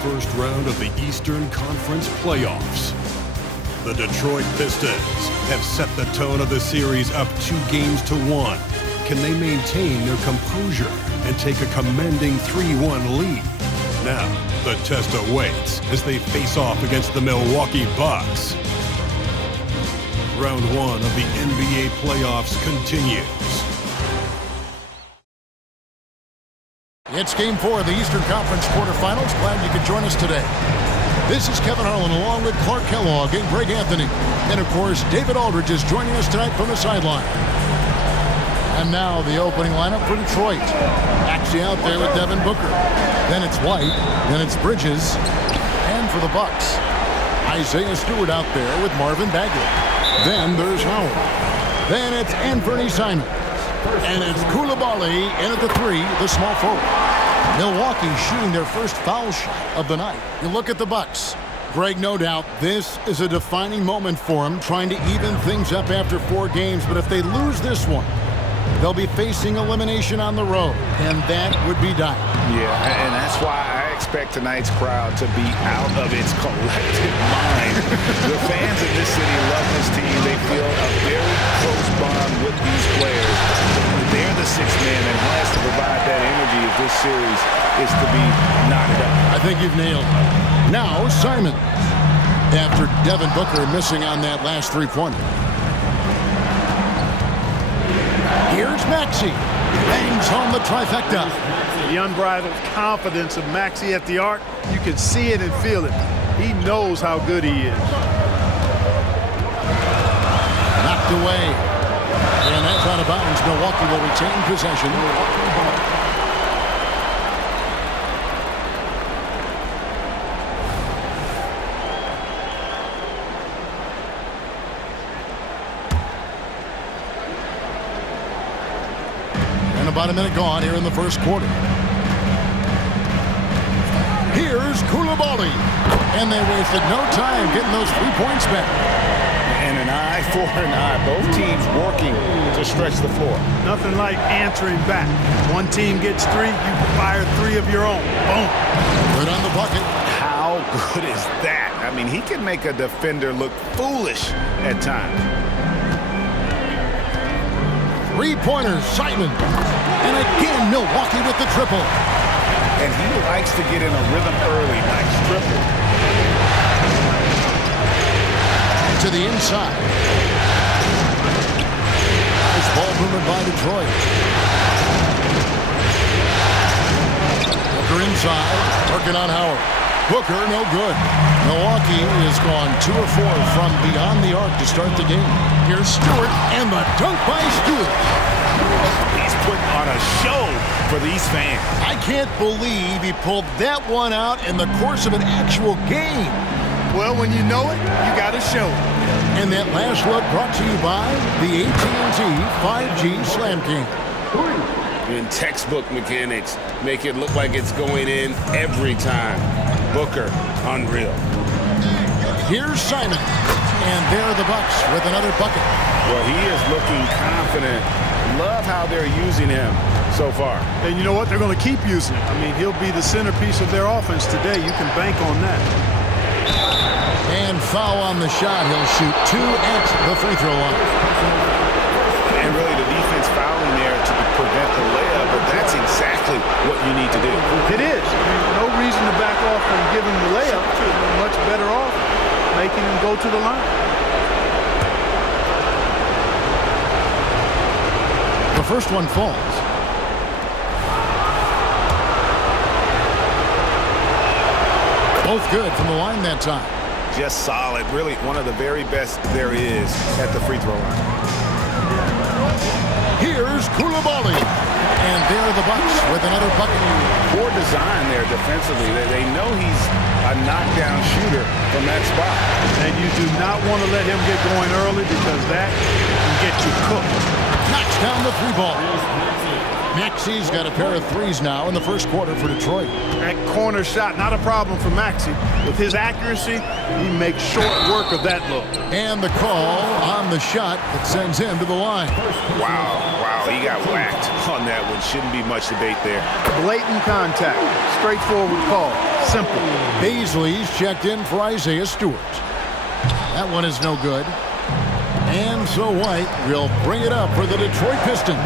first round of the Eastern Conference playoffs. The Detroit Pistons have set the tone of the series up 2-1. Can they maintain their composure and take a commanding 3-1 lead? Now, the test awaits as they face off against the Milwaukee Bucks. Round 1 of the NBA playoffs continues. It's Game 4 of the Eastern Conference quarterfinals. Glad you could join us today. This is Kevin Harlan along with Clark Kellogg and Greg Anthony. And, of course, David Aldridge is joining us tonight from the sideline. And now the opening lineup for Detroit. Maxey out there with Devin Booker. Then it's White. Then it's Bridges. And for the Bucks, Isaiah Stewart out there with Marvin Bagley. Then there's Howard. Then it's Anthony Simons. And it's Koulibaly in at the 3, the small forward. Milwaukee shooting their first foul shot of the night. You look at the Bucks. Greg, no doubt, this is a defining moment for them, trying to even things up after 4 games. But if they lose this one, they'll be facing elimination on the road, and that would be dire. Yeah, and that's why I expect tonight's crowd to be out of its collective mind. The fans in this city love this team. They feel a very close bond with these players. They're the sixth man and has to provide that energy if this series is to be knotted up. I think you've nailed it. Now, Simon, after Devin Booker missing on that last three-pointer. Here's Maxey. Bangs home the trifecta. The unbridled confidence of Maxey at the arc, you can see it and feel it. He knows how good he is. Knocked away. And that's out of bounds. Milwaukee will retain possession. And about a minute gone here in the first quarter. Here's Koulibaly. And they wasted no time getting those 3 points back. And an eye for an eye. Both teams working to stretch the floor. Nothing like answering back. One team gets 3, you fire 3 of your own. Boom. Good on the bucket. How good is that? I mean, he can make a defender look foolish at times. 3-pointers, Simon. And again, Milwaukee with the triple. And he likes to get in a rhythm early. Nice triple. To the inside. Nice ball movement by Detroit. Booker inside, working on Howard. Booker, no good. Milwaukee has gone 2 of 4 from beyond the arc to start the game. Here's Stewart, and the dunk by Stewart. He's putting on a show for these fans. I can't believe he pulled that one out in the course of an actual game. Well, when you know it, you got to show it. And that last look brought to you by the AT&T 5G Slam King. In textbook mechanics, make it look like it's going in every time. Booker, unreal. Here's Simon. And there are the Bucks with another bucket. Well, he is looking confident. Love how they're using him so far. And you know what? They're going to keep using him. I mean, he'll be the centerpiece of their offense today. You can bank on that. And foul on the shot. He'll shoot 2 at the free throw line. And really the defense fouling there to prevent the layup, but that's exactly what you need to do. It is. I mean, no reason to back off from giving the layup. You're much better off making him go to the line. The first one falls. Both good from the line that time. Just solid. Really one of the very best there is at the free throw line. Here's Koulibaly. And there are the Bucks with another bucket. Poor design there defensively. They know he's a knockdown shooter from that spot. And you do not want to let him get going early because that can get you cooked. Knocks down the 3 ball. Maxey's got a pair of threes now in the first quarter for Detroit. That corner shot, not a problem for Maxey. With his accuracy, he makes short work of that look. And the call on the shot that sends him to the line. Wow, he got whacked on that one. Shouldn't be much debate there. Blatant contact, straightforward call, simple. Baisley's checked in for Isaiah Stewart. That one is no good. And so White will bring it up for the Detroit Pistons.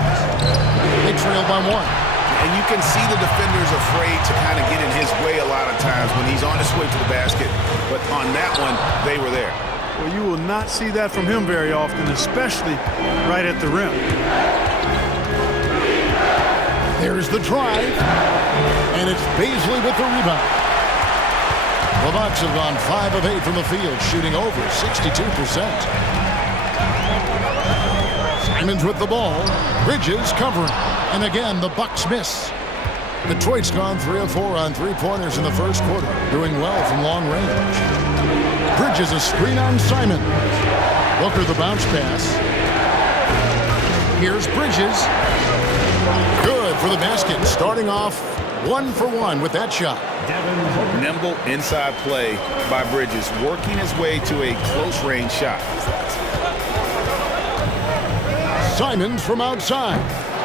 They trail by 1. And you can see the defenders afraid to kind of get in his way a lot of times when he's on his way to the basket. But on that one, they were there. Well, you will not see that from him very often, especially right at the rim. There's the drive. And it's Baisley with the rebound. The Bucks have gone 5 of 8 from the field, shooting over 62%. Simons with the ball. Bridges covering. And again, the Bucks miss. Detroit's gone 3 of 4 on three-pointers in the first quarter, doing well from long range. Bridges a screen on Simons. Booker the bounce pass. Here's Bridges. Good for the basket. Starting off 1 for 1 with that shot. Nimble inside play by Bridges, working his way to a close-range shot. Simons from outside.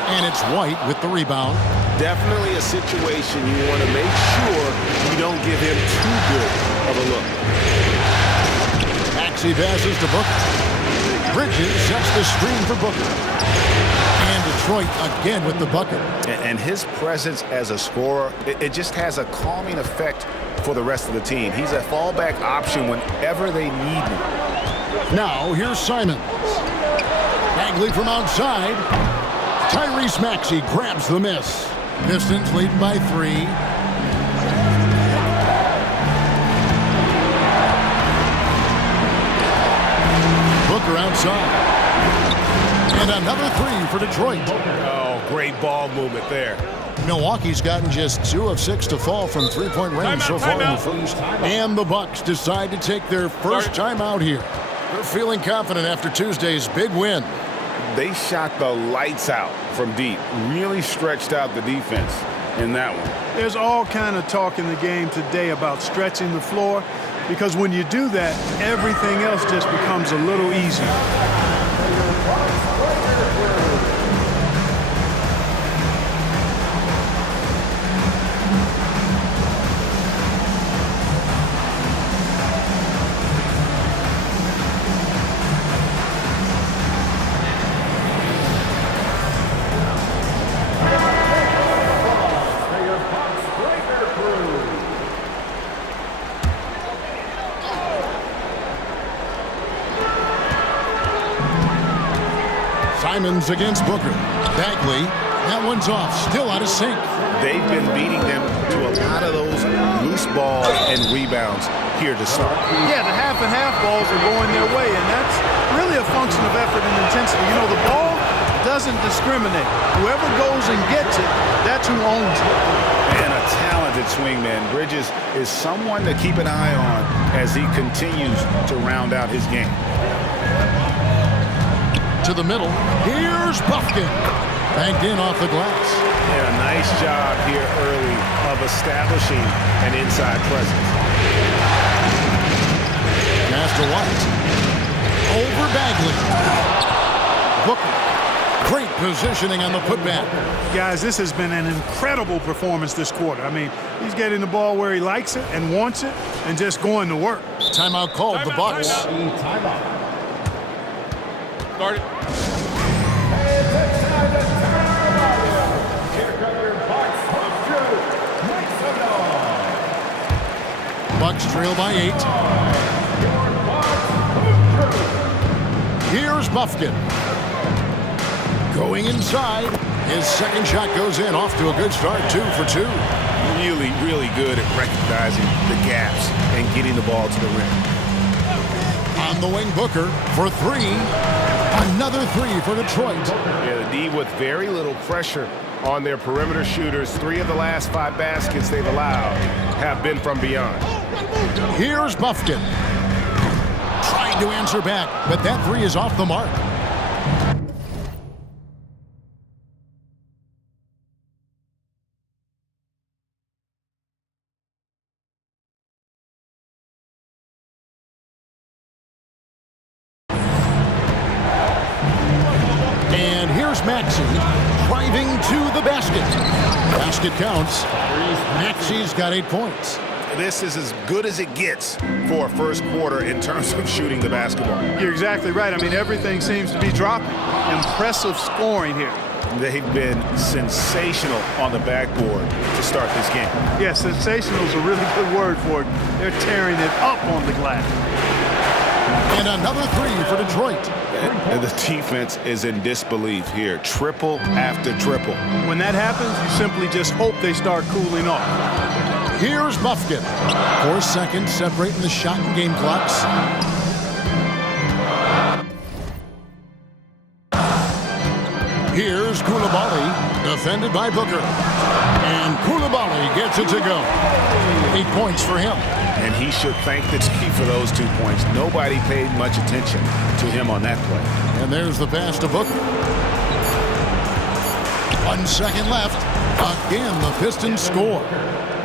And it's White with the rebound. Definitely a situation you want to make sure you don't give him too good of a look. Maxey passes to Booker. Bridges sets the screen for Booker. And Detroit again with the bucket. And his presence as a scorer, it just has a calming effect for the rest of the team. He's a fallback option whenever they need him. Now here's Simons. Bagley from outside. Tyrese Maxey grabs the miss. Pistons leading by 3. Booker outside. And another 3 for Detroit. Oh, great ball movement there. Milwaukee's gotten just 2 of 6 to fall from three-point range so far in the first. And the Bucks decide to take their first timeout here. They're feeling confident after Tuesday's big win. They shot the lights out from deep. Really stretched out the defense in that one. There's all kind of talk in the game today about stretching the floor, because when you do that, everything else just becomes a little easier. Simons against Booker. Bagley, that one's off, still out of sync. They've been beating them to a lot of those loose balls and rebounds here to start. Yeah, the half-and-half balls are going their way, and that's really a function of effort and intensity. You know, the ball doesn't discriminate. Whoever goes and gets it, that's who owns it. And a talented swingman. Bridges is someone to keep an eye on as he continues to round out his game. To the middle. Here's Buffkin. Banked in off the glass. Yeah, nice job here early of establishing an inside presence. Pass to White. Over Bagley. Booker. Great positioning on the putback. Guys, this has been an incredible performance this quarter. I mean, he's getting the ball where he likes it and wants it and just going to work. Timeout called the Bucks. Timeout. Start it. Bucks trail by 8. Here's Buffkin. Going inside. His second shot goes in. Off to a good start. 2 for 2. Really, really good at recognizing the gaps and getting the ball to the rim. On the wing, Booker for 3. Another 3 for Detroit. Yeah, the D with very little pressure on their perimeter shooters. 3 of the last 5 baskets they've allowed have been from beyond. Here's Buffkin. Trying to answer back, but that 3 is off the mark. Maxey driving to the basket. Basket counts. Maxey's got 8 points. This is as good as it gets for a first quarter in terms of shooting the basketball. You're exactly right. I mean, everything seems to be dropping. Impressive scoring here. They've been sensational on the backboard to start this game. Yeah, sensational is a really good word for it. They're tearing it up on the glass. And another 3 for Detroit. And the defense is in disbelief here. Triple after triple. When that happens, you simply just hope they start cooling off. Here's Buffkin. 4 seconds separating the shot and game clocks. Here's Koulibaly, defended by Booker. And Koulibaly gets it to go. 8 points for him. And he should thank the team for those 2 points. Nobody paid much attention to him on that play. And there's the pass to Booker. 1 second left. Again, the Pistons score.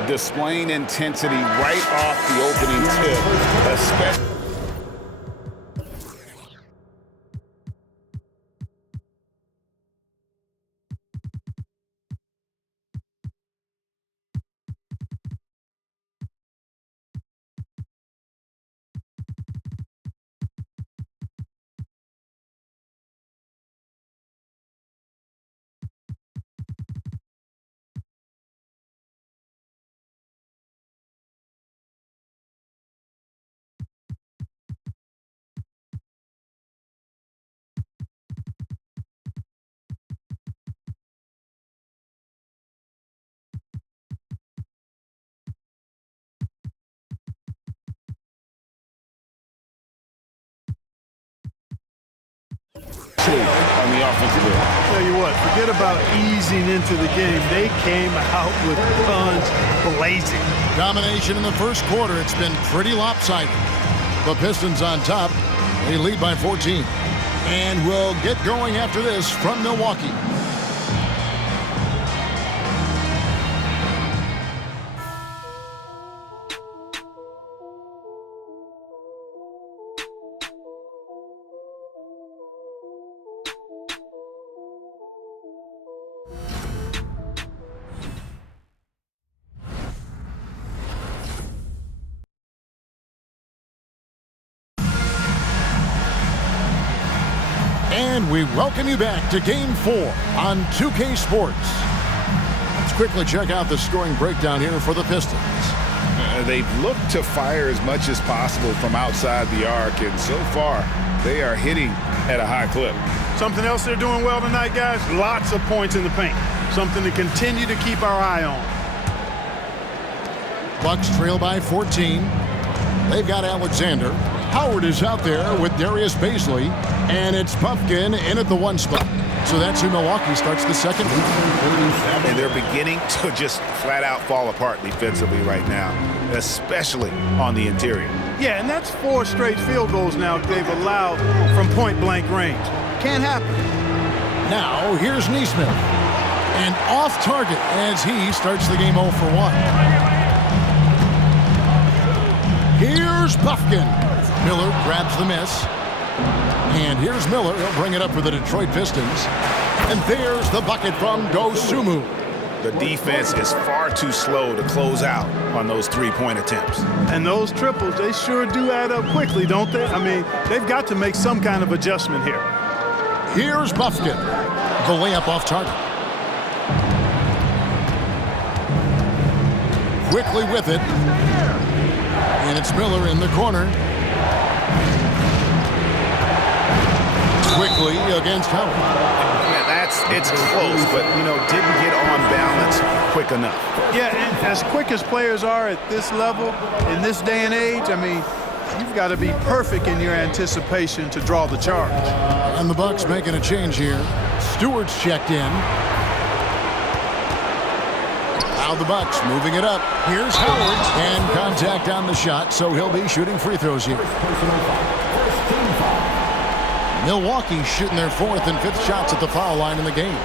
Displaying intensity right off the opening tip, especially. On the offensive end. Tell you what, forget about easing into the game. They came out with guns blazing. Domination in the first quarter. It's been pretty lopsided. The Pistons on top. They lead by 14. And we'll get going after this from Milwaukee. And we welcome you back to Game 4 on 2K Sports. Let's quickly check out the scoring breakdown here for the Pistons. They've looked to fire as much as possible from outside the arc, and so far, they are hitting at a high clip. Something else they're doing well tonight, guys, lots of points in the paint. Something to continue to keep our eye on. Bucks trail by 14. They've got Alexander. Howard is out there with Darius Baisley, and it's Pumpkin in at the 1 spot. So that's who Milwaukee starts the second. And they're beginning to just flat out fall apart defensively right now, especially on the interior. Yeah, and that's 4 straight field goals now they've allowed from point-blank range. Can't happen. Now, here's Neesmith. And off target as he starts the game 0 for 1. Here's Buffkin. Miller grabs the miss. And here's Miller. He'll bring it up for the Detroit Pistons. And there's the bucket from Dosunmu. The defense is far too slow to close out on those 3-point attempts. And those triples, they sure do add up quickly, don't they? I mean, they've got to make some kind of adjustment here. Here's Buffkin. The layup off target. Quickly with it. And it's Miller in the corner. Quickly against Howard. Yeah, it's close, but, didn't get on balance quick enough. Yeah, and as quick as players are at this level, in this day and age, I mean, you've got to be perfect in your anticipation to draw the charge. And the Bucks making a change here. Stewart's checked in. Now the Bucks moving it up. Here's Howard. And contact on the shot, so he'll be shooting free throws here. Milwaukee shooting their 4th and 5th shots at the foul line in the game.